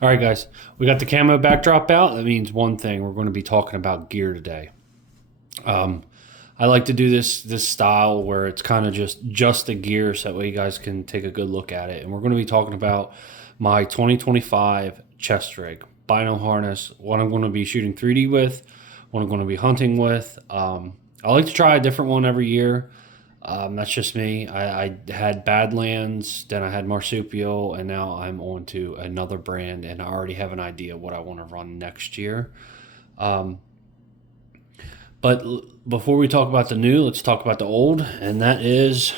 All right, guys, we got the camo backdrop out. That means one thing: we're going to be talking about gear today. Um, I like to do this style where it's kind of just the gear, so that way you guys can take a good look at it. And we're going to be talking about my 2025 chest rig, bino harness, what I'm going to be shooting 3D with, what I'm going to be hunting with. I like to try a different one every year. That's just me. I had Badlands, then I had Marsupial, and now I'm on to another brand, and I already have an idea what I want to run next year. Um, but before we talk about the new, let's talk about the old, and that is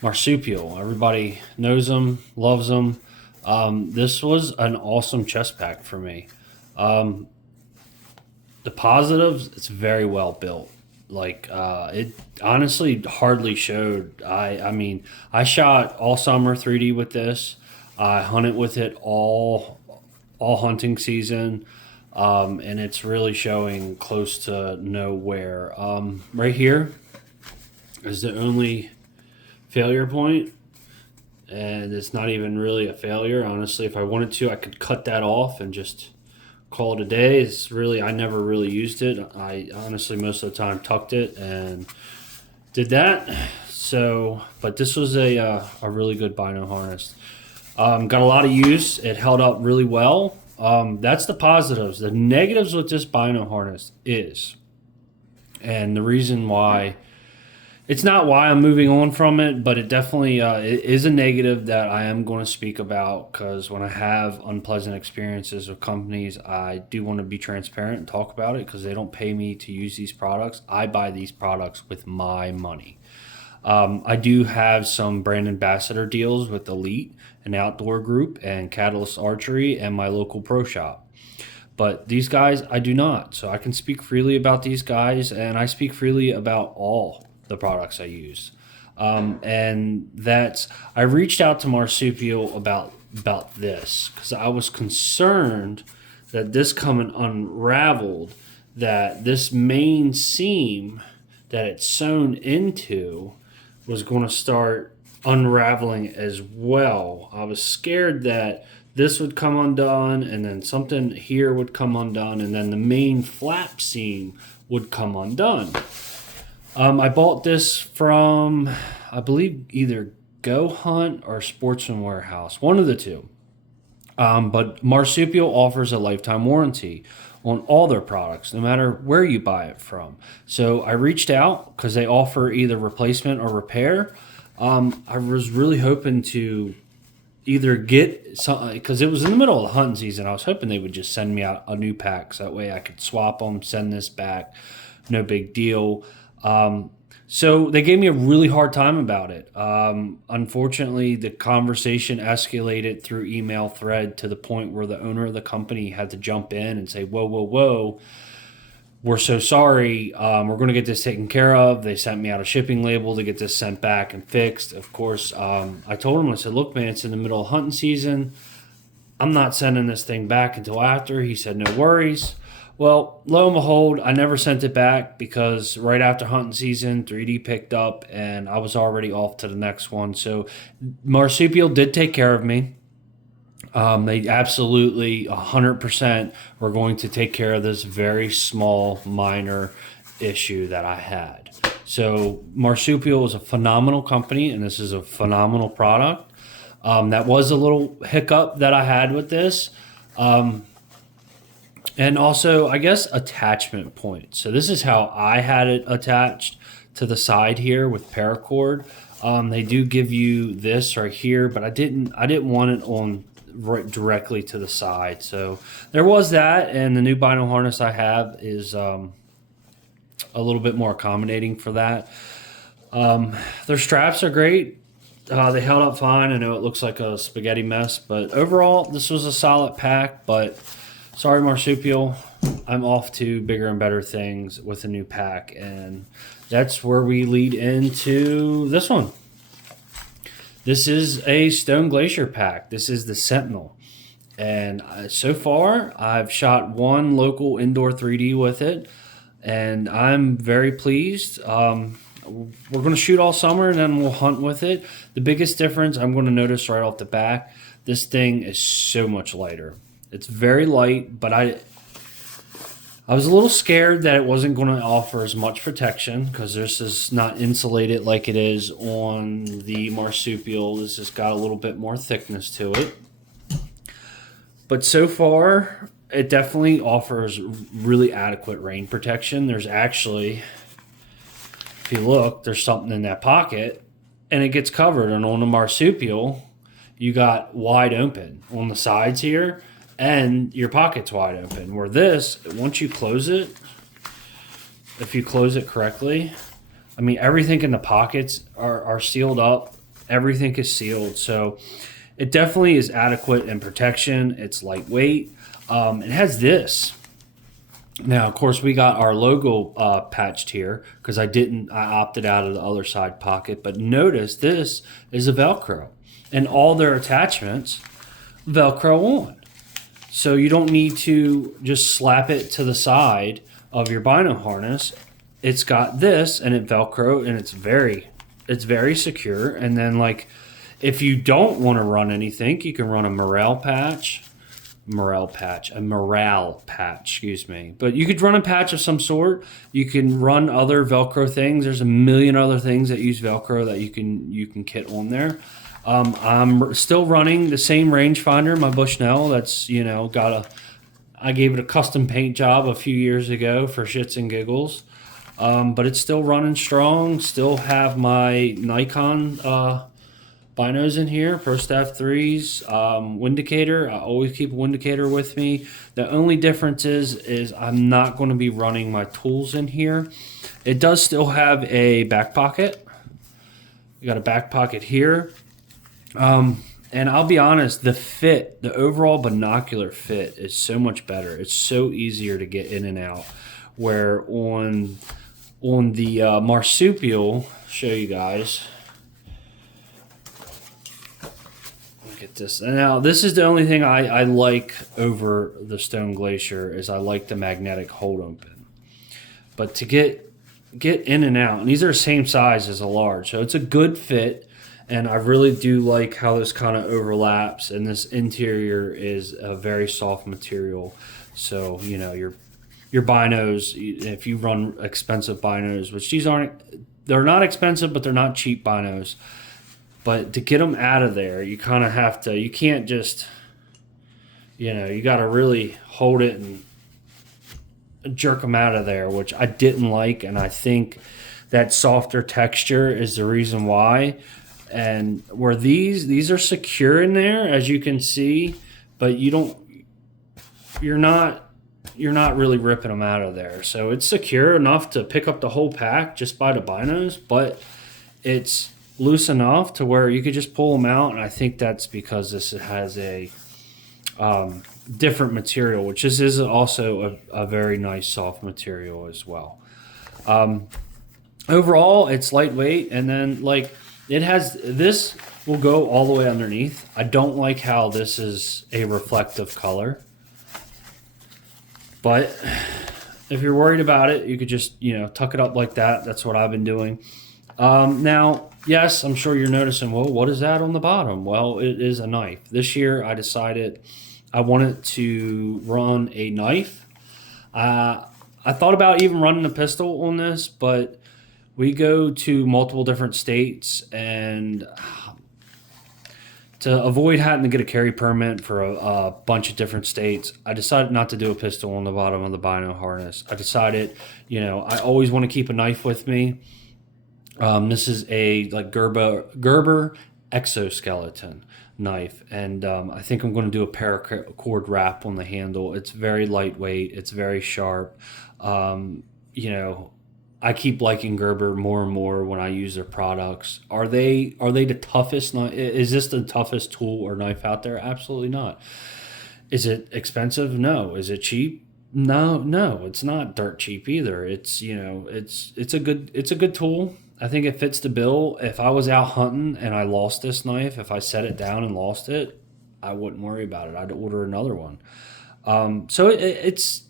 Marsupial. Everybody knows them, loves them. This was an awesome chest pack for me. Um, the positives, it's very well built. It honestly hardly showed. I mean, I shot all summer 3D with this. I hunted with it all hunting season. And it's really showing close to nowhere. Right here is the only failure point, and it's not even really a failure. Honestly, if I wanted to, I could cut that off and just call it a day. It's really, I never really used it. I honestly most of the time tucked it and did that. So, but this was a really good bino harness. Got a lot of use. It held up really well. That's the positives. The negatives with this bino harness is, and the reason why it's not why I'm moving on from it, but it definitely it is a negative that I am going to speak about, because when I have unpleasant experiences with companies, I do want to be transparent and talk about it, because they don't pay me to use these products. I buy these products with my money. I do have some brand ambassador deals with Elite, an outdoor group, and Catalyst Archery, and my local pro shop. But these guys, I do not. So I can speak freely about these guys, and I speak freely about all the products I use. And that's, I reached out to Marsupial about this, because I was concerned that this coming unraveled, that this main seam that it's sewn into was going to start unraveling as well. I was scared that this would come undone, and then something here would come undone, and then the main flap seam would come undone. I bought this from, I believe, either Go Hunt or Sportsman Warehouse, one of the two. But Marsupial offers a lifetime warranty on all their products, no matter where you buy it from. So I reached out because they offer either replacement or repair. I was really hoping to either get some, because it was in the middle of the hunting season. I was hoping they would just send me out a new pack, so that way I could swap them, send this back, no big deal. So they gave me a really hard time about it. Unfortunately, the conversation escalated through email thread to the point where the owner of the company had to jump in and say, "Whoa, whoa, whoa! We're so sorry. We're going to get this taken care of." They sent me out a shipping label to get this sent back and fixed. Of course, I told him, I said, "Look, man, it's in the middle of hunting season. I'm not sending this thing back until after." He said, "No worries." Well, lo and behold, I never sent it back, because right after hunting season, 3D picked up and I was already off to the next one. So Marsupial did take care of me. They absolutely 100% were going to take care of this very small, minor issue that I had. So Marsupial is a phenomenal company, and this is a phenomenal product. That was a little hiccup that I had with this. And also, I guess, attachment point. So this is how I had it attached to the side here with paracord. They do give you this right here, but I didn't want it on right directly to the side. So there was that, and the new bino harness I have is a little bit more accommodating for that. Their straps are great. They held up fine. I know it looks like a spaghetti mess, but overall, this was a solid pack. But sorry, Marsupial, I'm off to bigger and better things with a new pack, and that's where we lead into this one. This is a Stone Glacier pack. This is the Sentinel. And so far, I've shot one local indoor 3D with it, and I'm very pleased. we're going to shoot all summer and then we'll hunt with it. The biggest difference I'm going to notice right off the bat, this thing is so much lighter. It's very light, but I was a little scared that it wasn't going to offer as much protection because this is not insulated like it is on the marsupial. This has got a little bit more thickness to it. But so far, it definitely offers really adequate rain protection. There's actually, if you look, there's something in that pocket and it gets covered. And on the marsupial, you got wide open on the sides here and your pocket's wide open. Where this, once you close it, if you close it correctly, I mean, everything in the pockets are sealed up. Everything is sealed. So it definitely is adequate in protection. It's lightweight. It has this. Now, of course, we got our logo patched here because I opted out of the other side pocket. But notice this is a Velcro. And all their attachments Velcro on. So you don't need to just slap it to the side of your bino harness. It's got this and it Velcro and it's very secure. And then like, if you don't want to run anything, you can run a morale patch, excuse me. But you could run a patch of some sort. You can run other Velcro things. There's a million other things that use Velcro that you can kit on there. I'm still running the same rangefinder, my Bushnell. That's, I gave it a custom paint job a few years ago for shits and giggles. But it's still running strong. Still have my Nikon binos in here, Pro Staff 3s, Windicator. I always keep a Windicator with me. The only difference is I'm not going to be running my tools in here. It does still have a back pocket. You got a back pocket here. And I'll be honest, the overall binocular fit is so much better. It's so easier to get in and out. Where on the marsupial, show you guys. Look at this. Now, this is the only thing I like over the Stone Glacier is I like the magnetic hold open. But to get in and out, and these are the same size as a large, so it's a good fit. And I really do like how this kind of overlaps, and this interior is a very soft material. So, your binos, if you run expensive binos, which they're not expensive, but they're not cheap binos. But to get them out of there, you kind of have to, you can't just, you got to really hold it and jerk them out of there, which I didn't like. And I think that softer texture is the reason why. And where these are secure in there, as you can see, but you're not really ripping them out of there. So it's secure enough to pick up the whole pack just by the binos, but it's loose enough to where you could just pull them out. And I think that's because this has a different material, which is also a very nice soft material as well. Overall, it's lightweight, and then this will go all the way underneath. I don't like how this is a reflective color. But if you're worried about it, you could just, tuck it up like that. That's what I've been doing. Now, yes, I'm sure you're noticing, well, what is that on the bottom? Well, it is a knife. This year, I decided I wanted to run a knife. I thought about even running a pistol on this, but we go to multiple different states, and to avoid having to get a carry permit for a bunch of different states, I decided not to do a pistol on the bottom of the bino harness. I decided, I always want to keep a knife with me. This is a Gerber exoskeleton knife, and I think I'm going to do a paracord wrap on the handle. It's very lightweight. It's very sharp. I keep liking Gerber more and more when I use their products. Are they the toughest knife? Is this the toughest tool or knife out there? Absolutely not. Is it expensive? No. Is it cheap? No. It's not dirt cheap either. It's it's a good tool. I think it fits the bill. If I was out hunting and I lost this knife, if I set it down and lost it, I wouldn't worry about it. I'd order another one. So it's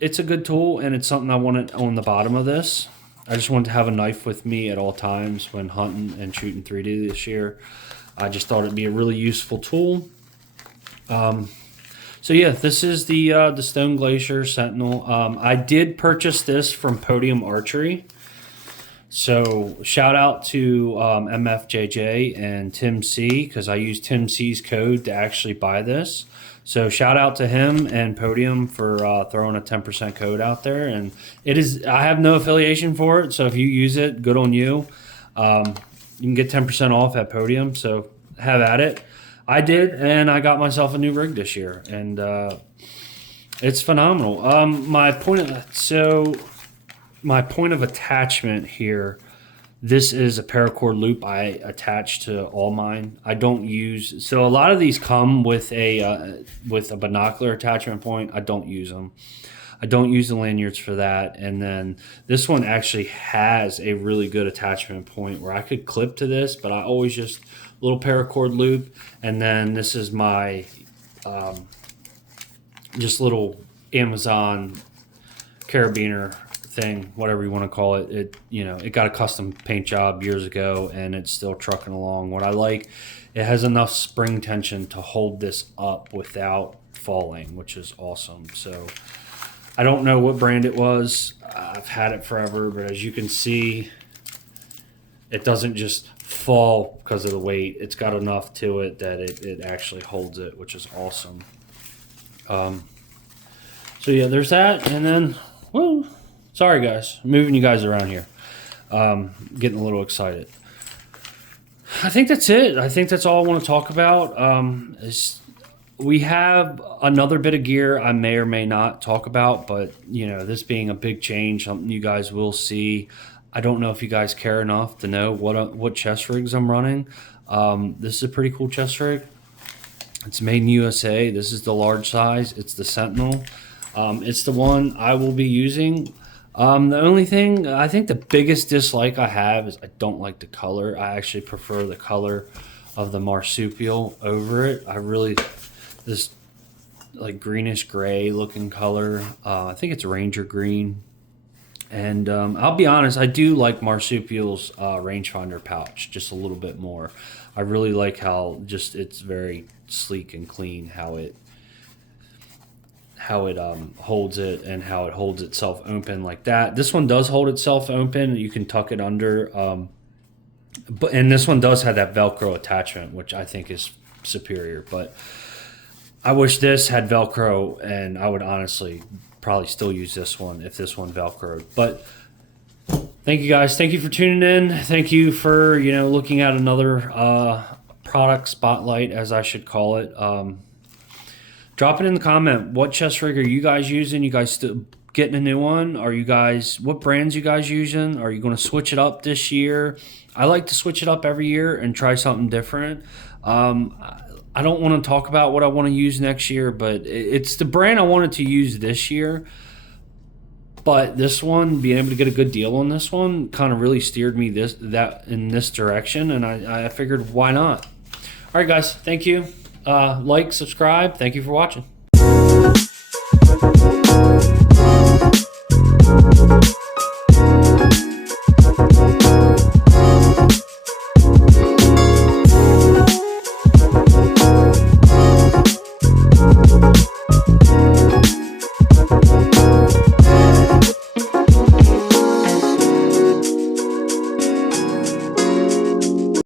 a good tool, and it's something I wanted on the bottom of this. I just wanted to have a knife with me at all times when hunting and shooting 3D this year. I just thought it'd be a really useful tool. So yeah, this is the Stone Glacier Sentinel. I did purchase this from Podium Archery. So shout out to MFJJ and Tim C, because I used Tim C's code to actually buy this. So shout out to him and Podium for throwing a 10% code out there. And it is, I have no affiliation for it, so if you use it, good on you. You can get 10% off at Podium, so have at it. I did, and I got myself a new rig this year, and it's phenomenal. My point of attachment here, this is a paracord loop I attach to all mine. I don't use, so a lot of these come with a binocular attachment point. I don't use them. I don't use the lanyards for that. And then this one actually has a really good attachment point where I could clip to this, but I always just little paracord loop. And then this is my just little Amazon carabiner thing, whatever you want to call it. It got a custom paint job years ago, and it's still trucking along. What I like, it has enough spring tension to hold this up without falling, which is awesome. So I don't know what brand it was. I've had it forever, but as you can see, it doesn't just fall because of the weight. It's got enough to it that it actually holds it, which is awesome. So yeah, there's that. And then, whoa. Sorry guys, I'm moving you guys around here. Getting a little excited. I think that's it. I think that's all I want to talk about. We have another bit of gear I may or may not talk about, but this being a big change, something you guys will see. I don't know if you guys care enough to know what chest rigs I'm running. This is a pretty cool chest rig. It's made in USA. This is the large size. It's the Sentinel. It's the one I will be using. The only thing, I think the biggest dislike I have is I don't like the color. I actually prefer the color of the marsupial over it. This like greenish gray looking color. I think it's Ranger green. And I'll be honest, I do like marsupial's rangefinder pouch just a little bit more. I really like how it's very sleek and clean, how it holds it and how it holds itself open like that. This one does hold itself open. You can tuck it under. And this one does have that Velcro attachment, which I think is superior. But I wish this had Velcro, and I would honestly probably still use this one if this one Velcroed. But thank you guys. Thank you for tuning in. Thank you for looking at another product spotlight, as I should call it. Drop it in the comment. What chest rig are you guys using? You guys still getting a new one? What brands you guys using? Are you going to switch it up this year? I like to switch it up every year and try something different. I don't want to talk about what I want to use next year, but it's the brand I wanted to use this year. But this one, being able to get a good deal on this one, kind of really steered me in this direction, and I figured, why not? All right, guys, thank you. Like, subscribe. Thank you for watching.